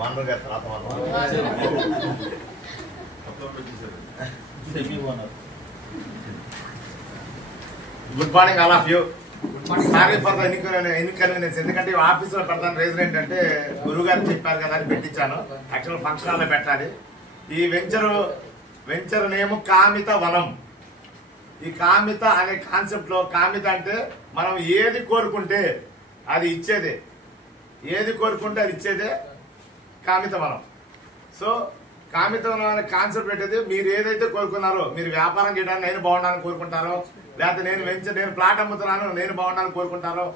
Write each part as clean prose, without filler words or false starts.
Good morning all of you. Sorry for the inconvenience. ఎందుకంటే office లో పెడతాను. Reason ఏంటంటే గురువు గారు చెప్పారు కదా అని పెట్టించాను. యాక్చువల్ ఫంక్షన్ హాల్లో పెట్టాలి. ఈ వెంచర్ నేమ్ కామిత వనం. ఈ కామిత అనే కాన్సెప్ట్ లో కామిత అంటే మనం ఏది కోరుకుంటే అది ఇచ్చేదే, ఏది కోరుకుంటే అది ఇచ్చేదే కామిత వనం. సో కామిత వనం అనే కాన్సెప్ట్ పెట్టేది మీరు ఏదైతే కోరుకున్నారో, మీరు వ్యాపారం చేయడానికి నేను బాగుండాలని కోరుకుంటారో, లేకపోతే నేను ప్లాట్ అమ్ముతున్నాను నేను బాగుండాలని కోరుకుంటారో,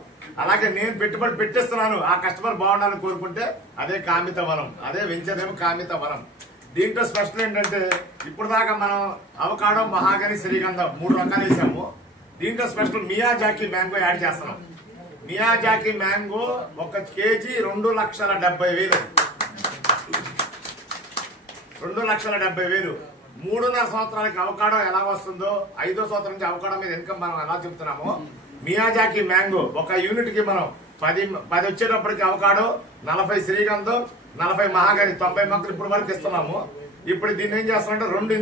అలాగే నేను పెట్టుబడి పెట్టేస్తున్నాను ఆ కస్టమర్ బాగుండాలని కోరుకుంటే అదే కామిత వనం, అదే వెంచర్ ఏమో కామిత వనం. దీంట్లో స్పెషల్ ఏంటంటే ఇప్పుడు దాకా మనం అవకాడో, మహాగని, శ్రీగంధం 3 రకాలు వేసాము. దీంట్లో స్పెషల్ మియాజాకి మ్యాంగో యాడ్ చేస్తున్నాం. Miyazaki mango 1 KG 2,70,000. 2,70,000. 3.5 సంవత్సరాలకి అవకాడో ఎలా వస్తుందో, 5వ సంవత్సరం నుంచి అవకాడో మీద ఇన్కమ్ మనం ఎలా చెప్తున్నామో, మియాజాకి మ్యాంగో ఒక యూనిట్ కి మనం 10 వచ్చేటప్పటికి అవకాడో, 40 శ్రీగంధం, 40 మహాగని, 90 మొక్కలు ఇప్పుడు వరకు ఇస్తున్నాము. ఇప్పుడు దీన్ని ఏం చేస్తామంటే 2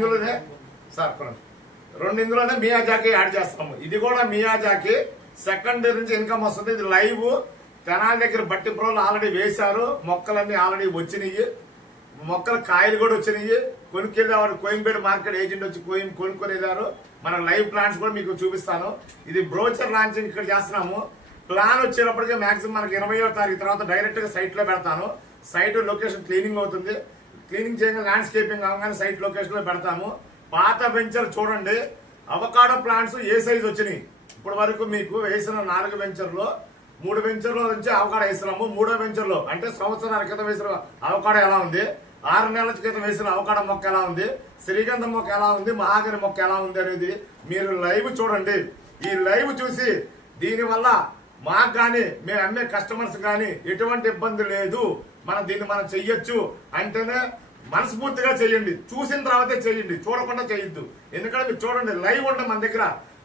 ఇందులోనే మియాజాకి యాడ్ చేస్తాము. ఇది కూడా మియాజాకి సెకండరీ నుంచి ఇన్కమ్ వస్తుంది. ఇది లైవ్ తెనాలి దగ్గర బట్టిప్రోలు ఆల్రెడీ వేశారు. మొక్కలన్నీ ఆల్రెడీ వచ్చినాయి. మొక్కల కాయలు కూడా వచ్చినాయి. కొనుక్కెళ్ళేవారు కోయంబేడు మార్కెట్ ఏజెంట్ వచ్చి కొనుక్కొని వెళ్ళారు. మన లైవ్ ప్లాంట్స్ కూడా మీకు చూపిస్తాను. ఇది బ్రోచర్ లాంచింగ్ ఇక్కడ చేస్తున్నాము. ప్లాన్ వచ్చేటప్పటికే మాక్సిమం మనకి 20వ తారీఖు తర్వాత డైరెక్ట్ గా సైట్ లో పెడతాను. సైట్ లొకేషన్ క్లీనింగ్ అవుతుంది. క్లీనింగ్ చేయగా ల్యాండ్స్కేపింగ్ అవగానే సైట్ లొకేషన్ లో పెడతాము. పాత వెంచర్ చూడండి. అవకాడో ప్లాంట్స్ ఏ సైజ్ వచ్చినాయి ఇప్పటి వరకు మీకు వేసిన 4 వెంచర్లో 3 వెంచర్లో నుంచి అవకాడో వేసినాము. 3వ వెంచర్ లో అంటే సంవత్సరాల క్రితం వేసిన అవకాడో ఎలా ఉంది, 6 నెలల క్రితం వేసిన అవకాడో మొక్క ఎలా ఉంది, శ్రీగంధం మొక్క ఎలా ఉంది, మహాగని మొక్క ఎలా ఉంది అనేది మీరు లైవ్ చూడండి. ఈ లైవ్ చూసి దీనివల్ల మాకు కానీ మేము అమ్మే కస్టమర్స్ కానీ ఎటువంటి ఇబ్బంది లేదు, దీన్ని మనం చెయ్యొచ్చు అంటేనే మనస్ఫూర్తిగా చేయండి. చూసిన తర్వాతే చేయండి, చూడకుండా చేయొద్దు. ఎందుకంటే మీరు చూడండి, లైవ్ ఉంటే మన దగ్గర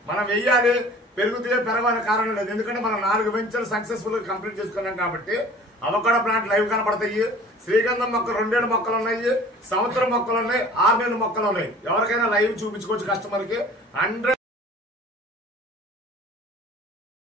మనం వెయ్యాలి, పెరుగుతాయో పెరగని కారణం లేదు. ఎందుకంటే మనం 4 వెంచర్ సక్సెస్ఫుల్ గా కంప్లీట్ చేసుకున్నాం కాబట్టి అవకాడో ప్లాంట్ లైవ్ కనపడతాయి. శ్రీగంధం మొక్క 2 ఏళ్ళ మొక్కలు ఉన్నాయి, సంవత్సరం మొక్కలు ఉన్నాయి, 6 నెలల మొక్కలు ఉన్నాయి. ఎవరికైనా లైవ్ చూపించుకోవచ్చు కస్టమర్ కి. 100